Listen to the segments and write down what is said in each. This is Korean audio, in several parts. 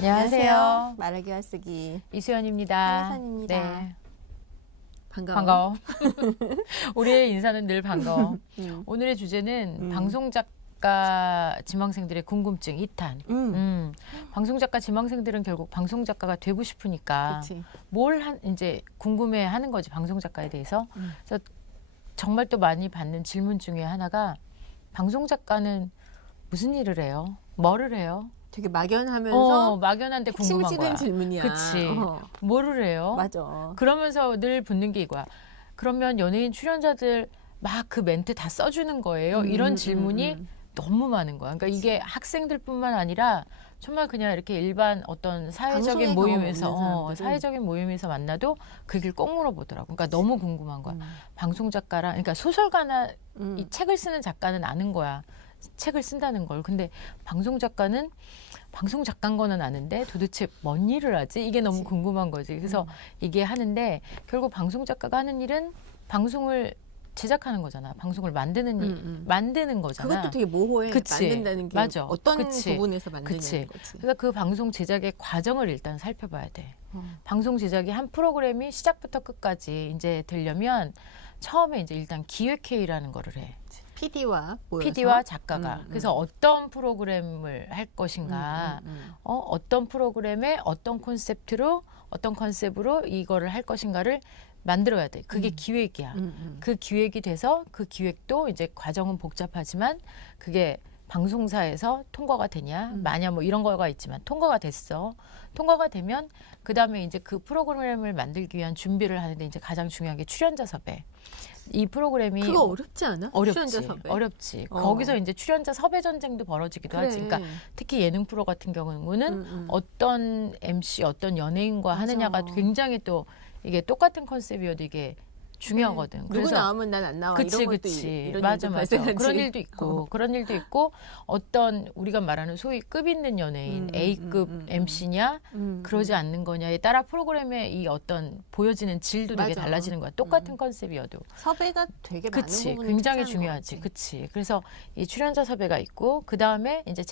안녕하세요. 말하기 와쓰기 이수연입니다. 한혜선입니다. 네. 반가워. 반가워. 우리의 인사는 늘 반가워. 음. 오늘의 주제는 방송작가 지망생들의 궁금증 2탄. 방송작가 지망생들은 결국 방송작가가 되고 싶으니까 그치. 이제 궁금해하는 거지, 방송작가에 대해서. 그래서 정말 또 많이 받는 질문 중에 하나가, 방송작가는 무슨 일을 해요? 뭐를 해요? 되게 막연하면서 막연한데 핵심 궁금한 찌른 거야. 질문이야. 그치. 뭐를 해요? 맞아. 그러면서 늘 붙는 게 이거야. 그러면 연예인 출연자들 막 그 멘트 다 써주는 거예요? 이런 질문이 너무 많은 거야. 그러니까 이게 학생들뿐만 아니라 정말 그냥 이렇게 일반 어떤 사회적인 모임에서 만나도 그 길 꼭 물어보더라고. 그러니까 너무 궁금한 거야. 방송 작가랑, 그러니까 소설가나 이 책을 쓰는 작가는 아는 거야. 책을 쓴다는 걸. 근데 방송 작가는 방송 작가인 거는 아는데 도대체 뭔 일을 하지? 이게 너무 궁금한 거지. 그래서 이게 하는데, 결국 방송 작가가 하는 일은 방송을 제작하는 거잖아. 방송을 만드는 거잖아. 그것도 되게 모호해. 그치. 만든다는 게 맞아. 어떤 그치. 부분에서 만드냐는 그치. 거지. 그래서 그 방송 제작의 과정을 일단 살펴봐야 돼. 방송 제작이 한 프로그램이 시작부터 끝까지 이제 되려면 처음에 이제 일단 기획회의라는 거를 해. PD와 작가가. 그래서 어떤 프로그램을 할 것인가, 어떤 프로그램에 어떤 컨셉으로 이거를 할 것인가를 만들어야 돼. 그게 기획이야. 그 기획이 돼서 그 기획도 이제 과정은 복잡하지만 그게 방송사에서 통과가 되냐, 만약 뭐 이런 거가 있지만 통과가 됐어. 통과가 되면 그 다음에 이제 그 프로그램을 만들기 위한 준비를 하는데, 이제 가장 중요한 게 출연자 섭외. 이 프로그램이 그거 어렵지 않아? 출연자 섭외. 어렵지. 거기서 이제 출연자 섭외 전쟁도 벌어지기도 하지. 그러니까 특히 예능 프로 같은 경우는 어떤 MC, 어떤 연예인과 하느냐가 굉장히 또 이게 똑같은 컨셉이어도 이게 중요하거든. 누구 나오면 난 안 나와. 이런 것도 이런 맞아. 일도 발생하지. 그런 일도 있고 어떤 우리가 말하는 소위 급 있는 연예인, A급 MC냐 그러지 않는 거냐에 따라 프로그램의 이 어떤 보여지는 질도 되게 달라지는 거야. 똑같은 컨셉이어도. 섭외가 되게 많은 그치. 부분이 굉장히 중요하지. 그치. 그래서 이 출연자 섭외가 있고, 그 다음에 이제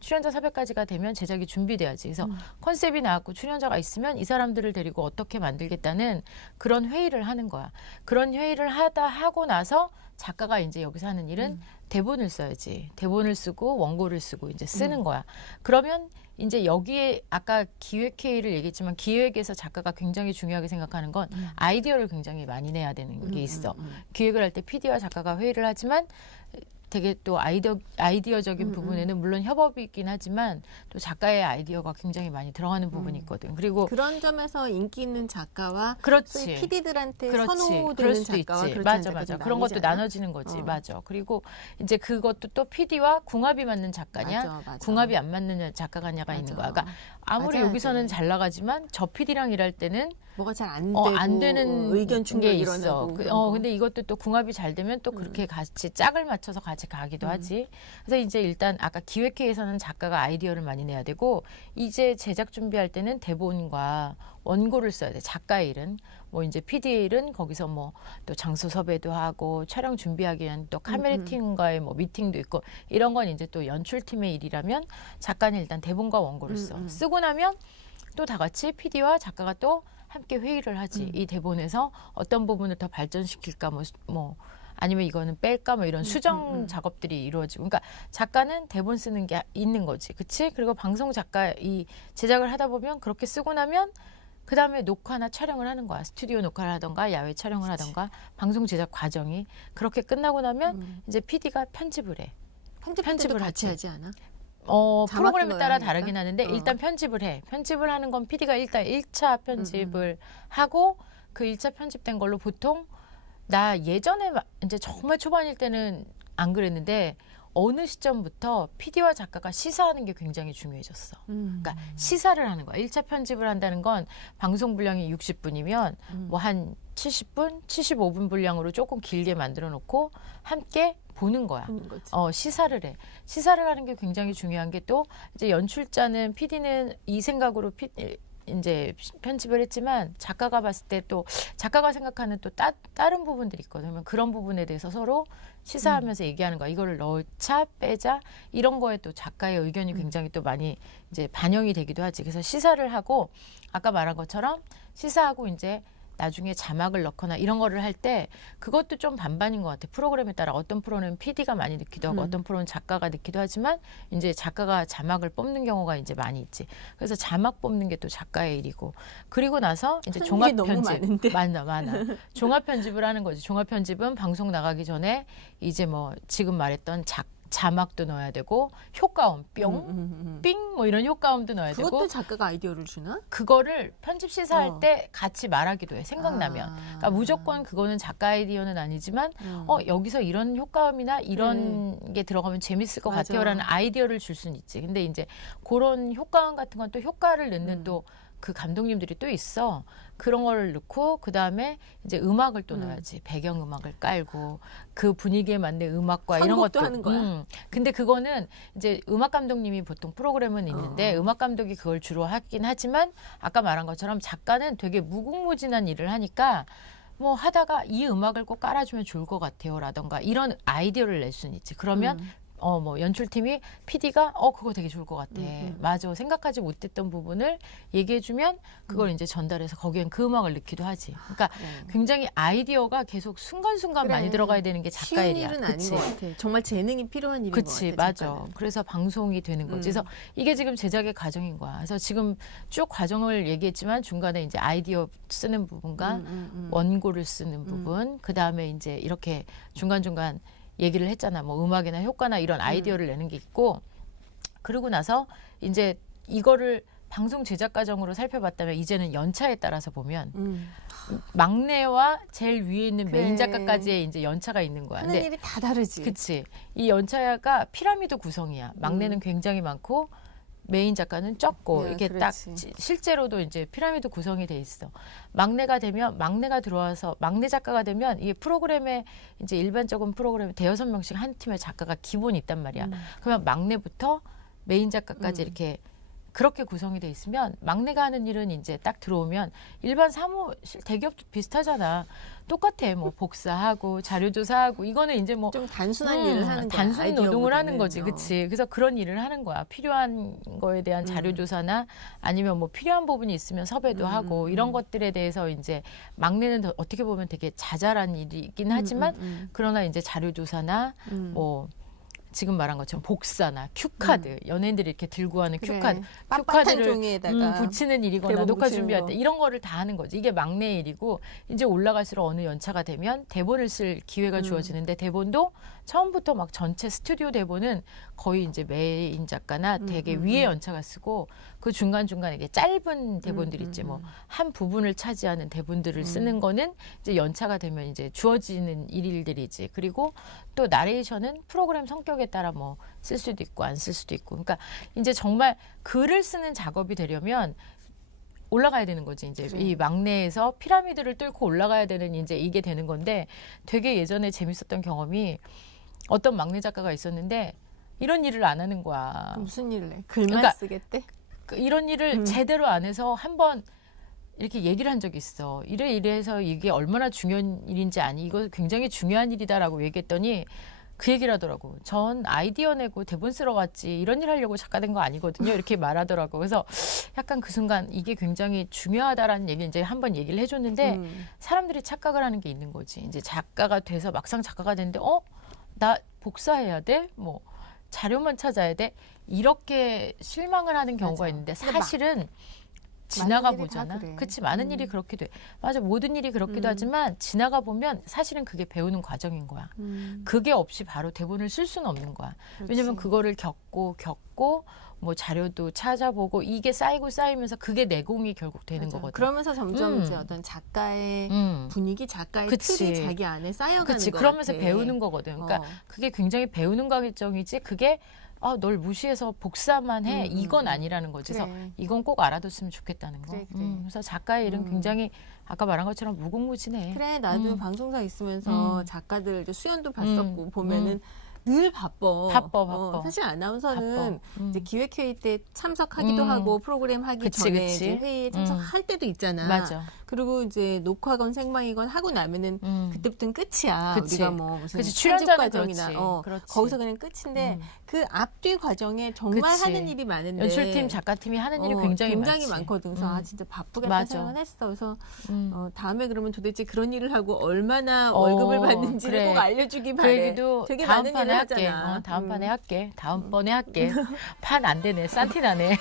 출연자 섭외까지가 되면 제작이 준비돼야지. 그래서 컨셉이 나왔고 출연자가 있으면 이 사람들을 데리고 어떻게 만들겠다는 그런 회의를 하는 거야. 그런 회의를 하고 나서 작가가 이제 여기서 하는 일은 대본을 써야지. 대본을 쓰고 원고를 쓰고 이제 쓰는 거야. 그러면 이제 여기에 아까 기획회의를 얘기했지만, 기획에서 작가가 굉장히 중요하게 생각하는 건 아이디어를 굉장히 많이 내야 되는 게 있어. 기획을 할 때 PD와 작가가 회의를 하지만 되게 또 아이디어적인 부분에는 물론 협업이 있긴 하지만 또 작가의 아이디어가 굉장히 많이 들어가는 부분이 있거든. 그리고 그런 점에서 인기 있는 작가와 그렇지. PD들한테 그럴 선호되는 수도 작가와 있지. 그렇지 맞아. 그런 것도 나눠지는 거지. 맞아. 그리고 이제 그것도 또 PD와 궁합이 맞는 작가냐, 맞아. 궁합이 안 맞는 작가냐가 있는 거야. 그러니까 아무리 여기서는 잘 나가지만 저 PD랑 일할 때는 뭐가 잘 안 되는 의견 게 충돌이 있어. 일어나고 근데 이것도 또 궁합이 잘 되면 또 그렇게 같이 짝을 맞춰서 같이 가기도 하지. 그래서 이제 일단 아까 기획회에서는 작가가 아이디어를 많이 내야 되고, 이제 제작 준비할 때는 대본과 원고를 써야 돼. 작가의 일은. 뭐 이제 PD의 일은 거기서 뭐 또 장소 섭외도 하고 촬영 준비하기 위한 또 카메라팀과의 뭐 미팅도 있고, 이런 건 이제 또 연출팀의 일이라면 작가는 일단 대본과 원고를 써. 쓰고 나면 또 다 같이 PD와 작가가 또 함께 회의를 하지. 이 대본에서 어떤 부분을 더 발전시킬까, 뭐 아니면 이거는 뺄까, 뭐 이런 수정 작업들이 이루어지고. 그러니까 작가는 대본 쓰는 게 있는 거지. 그치? 그리고 방송 작가 이 제작을 하다 보면 그렇게 쓰고 나면 그 다음에 녹화나 촬영을 하는 거야. 스튜디오 녹화를 하던가 야외 촬영을 하던가 방송 제작 과정이 그렇게 끝나고 나면 이제 PD가 편집을 해. 편집을 같이 하지 않아? 프로그램에 따라 다르긴 하는데 일단 편집을 해. 편집을 하는 건 PD가 일단 1차 편집을 하고, 그 1차 편집된 걸로 보통, 나 예전에 이제 정말 초반일 때는 안 그랬는데 어느 시점부터 PD와 작가가 시사하는 게 굉장히 중요해졌어. 그러니까 시사를 하는 거야. 1차 편집을 한다는 건 방송 분량이 60분이면 뭐 한 70분, 75분 분량으로 조금 길게 만들어 놓고 함께 보는 거야. 시사를 해. 시사를 하는 게 굉장히 중요한 게, 또 이제 연출자는 PD는 이 생각으로 이제 편집을 했지만 작가가 봤을 때 또 작가가 생각하는 또 다른 부분들이 있거든요. 그러면 그런 부분에 대해서 서로 시사하면서 얘기하는 거야. 이거를 넣자 빼자 이런 거에 또 작가의 의견이 굉장히 또 많이 이제 반영이 되기도 하지. 그래서 시사를 하고 아까 말한 것처럼 시사하고 이제 나중에 자막을 넣거나 이런 거를 할 때 그것도 좀 반반인 것 같아. 프로그램에 따라 어떤 프로는 PD가 많이 넣기도 하고 어떤 프로는 작가가 넣기도 하지만 이제 작가가 자막을 뽑는 경우가 이제 많이 있지. 그래서 자막 뽑는 게 또 작가의 일이고 그리고 나서 이제 종합 편집 많아. 종합 편집을 하는 거지. 종합 편집은 방송 나가기 전에 이제 뭐 지금 말했던 자막도 넣어야 되고 효과음 뿅 뭐 이런 효과음도 넣어야 되고 그것도 작가가 아이디어를 주나? 그거를 편집 시사할 때 같이 말하기도 해. 생각나면. 그러니까 무조건 그거는 작가 아이디어는 아니지만 여기서 이런 효과음이나 이런 게 들어가면 재밌을 것 맞아. 같아요라는 아이디어를 줄 수는 있지. 근데 이제 그런 효과음 같은 건 또 효과를 넣는 또 그 감독님들이 또 있어. 그런 거를 넣고 그다음에 이제 음악을 또 넣어야지. 배경 음악을 깔고 그 분위기에 맞는 음악과 이런 것도 하는 거야. 근데 그거는 이제 음악 감독님이 보통 프로그램은 있는데 음악 감독이 그걸 주로 하긴 하지만 아까 말한 것처럼 작가는 되게 무궁무진한 일을 하니까 뭐 하다가 이 음악을 꼭 깔아주면 좋을 것 같아요라던가 이런 아이디어를 낼 수는 있지. 그러면 뭐 연출팀이 PD가 그거 되게 좋을 것 같아. 맞아. 생각하지 못했던 부분을 얘기해주면 그걸 이제 전달해서 거기엔 그 음악을 넣기도 하지. 그러니까 굉장히 아이디어가 계속 순간순간 많이 들어가야 되는 게 작가의 일이야. 쉬운 일은 아닌 것 같아. 정말 재능이 필요한 일인 것 그치, 같아. 맞아. 작가는. 그래서 방송이 되는 거지. 그래서 이게 지금 제작의 과정인 거야. 그래서 지금 쭉 과정을 얘기했지만 중간에 이제 아이디어 쓰는 부분과 원고를 쓰는 부분, 그 다음에 이제 이렇게 중간중간 얘기를 했잖아. 뭐 음악이나 효과나 이런 아이디어를 내는 게 있고 그러고 나서 이제 이거를 방송 제작 과정으로 살펴봤다면 이제는 연차에 따라서 보면 막내와 제일 위에 있는 메인 작가까지의 이제 연차가 있는 거야. 하는 일이 다 다르지. 그치. 이 연차가 피라미드 구성이야. 막내는 굉장히 많고 메인 작가는 적고 이게 딱 실제로도 이제 피라미드 구성이 돼 있어. 막내가 되면 막내가 들어와서 막내 작가가 되면 이게 프로그램에 이제 일반적인 프로그램에 대여섯 명씩 한 팀의 작가가 기본이 있단 말이야. 그러면 막내부터 메인 작가까지 이렇게 그렇게 구성이 돼 있으면 막내가 하는 일은 이제 딱 들어오면 일반 사무실 대기업도 비슷하잖아. 똑같아. 뭐 복사하고 자료조사하고 이거는 이제 뭐 좀 단순한 일을 하는 거야. 단순 노동을 하는 거지. 그치. 그래서 그런 일을 하는 거야. 필요한 거에 대한 자료조사나 아니면 뭐 필요한 부분이 있으면 섭외도 하고 이런 것들에 대해서 이제 막내는 더 어떻게 보면 되게 자잘한 일이긴 하지만 그러나 이제 자료조사나 뭐 지금 말한 것처럼 복사나 큐카드 연예인들이 이렇게 들고 하는 큐카드 큐카드를 종이에다가 붙이는 일이거나 녹화 준비할 때 이런 거를 다 하는 거지. 이게 막내의 일이고 이제 올라갈수록 어느 연차가 되면 대본을 쓸 기회가 주어지는데 대본도 처음부터 막 전체 스튜디오 대본은 거의 이제 메인 작가나 되게 위에 연차가 쓰고 그 중간중간에 이게 짧은 대본들 있지 뭐 한 부분을 차지하는 대본들을 쓰는 거는 이제 연차가 되면 이제 주어지는 일들이지. 그리고 또 나레이션은 프로그램 성격에 따라 뭐 쓸 수도 있고 안 쓸 수도 있고. 그러니까 이제 정말 글을 쓰는 작업이 되려면 올라가야 되는 거지. 이제 이 막내에서 피라미드를 뚫고 올라가야 되는 이제 이게 되는 건데 되게 예전에 재밌었던 경험이 어떤 막내 작가가 있었는데 이런 일을 안 하는 거야. 무슨 일을 해? 글만 쓰겠대? 이런 일을 제대로 안 해서 한번 이렇게 얘기를 한 적이 있어. 이래서 이게 얼마나 중요한 일인지 아니. 이거 굉장히 중요한 일이다라고 얘기했더니 그 얘기를 하더라고. 전 아이디어 내고 대본 쓰러 갔지 이런 일 하려고 작가 된 거 아니거든요. 이렇게 말하더라고. 그래서 약간 그 순간 이게 굉장히 중요하다라는 얘기 이제 한번 얘기를 해줬는데 사람들이 착각을 하는 게 있는 거지. 이제 작가가 돼서 막상 작가가 됐는데 나 복사해야 돼? 뭐 자료만 찾아야 돼? 이렇게 실망을 하는 경우가 있는데 사실은 지나가 보잖아. 그래. 그치. 많은 일이 그렇게 돼. 맞아. 모든 일이 그렇기도 하지만 지나가 보면 사실은 그게 배우는 과정인 거야. 그게 없이 바로 대본을 쓸 수는 없는 거야. 왜냐면 그거를 겪고 뭐 자료도 찾아보고 이게 쌓이면서 그게 내공이 결국 되는 거거든. 그러면서 점점 이제 어떤 작가의 분위기, 작가의 틀이 자기 안에 쌓여가는 그치. 것 그러면서 같아. 배우는 거거든. 그러니까 그게 굉장히 배우는 과정이지 그게 널 무시해서 복사만 해. 이건 아니라는 거지. 그래서 이건 꼭 알아뒀으면 좋겠다는 거. 그래. 그래서 작가의 일은 굉장히 아까 말한 것처럼 무궁무진해. 그래, 나도 방송사 있으면서 작가들 수연도 봤었고 보면은 늘 바빠. 바빠. 사실 아나운서는 바빠. 이제 기획회의 때 참석하기도 하고 프로그램 하기 전에 이제 회의에 참석할 때도 있잖아. 맞아. 그리고 이제 녹화건 생방이건 하고 나면은 그때부터는 끝이야. 그치. 우리가 뭐 무슨 그치, 편집 출연자는 과정이나 그렇지. 거기서 그냥 끝인데 그 앞뒤 과정에 정말 그치. 하는 일이 많은데 연출팀, 작가팀이 하는 일이 굉장히 많지. 많거든. 그래서 진짜 바쁘겠다 맞아. 생각은 했어. 그래서 다음에 그러면 도대체 그런 일을 하고 얼마나 월급을 받는지를 그래. 꼭 알려주기 그 바래. 얘기도 되게 다음 많은 판에 일을 할게. 하잖아. 다음 판에 할게. 다음번에 할게. 판 안 되네. 산티 나네.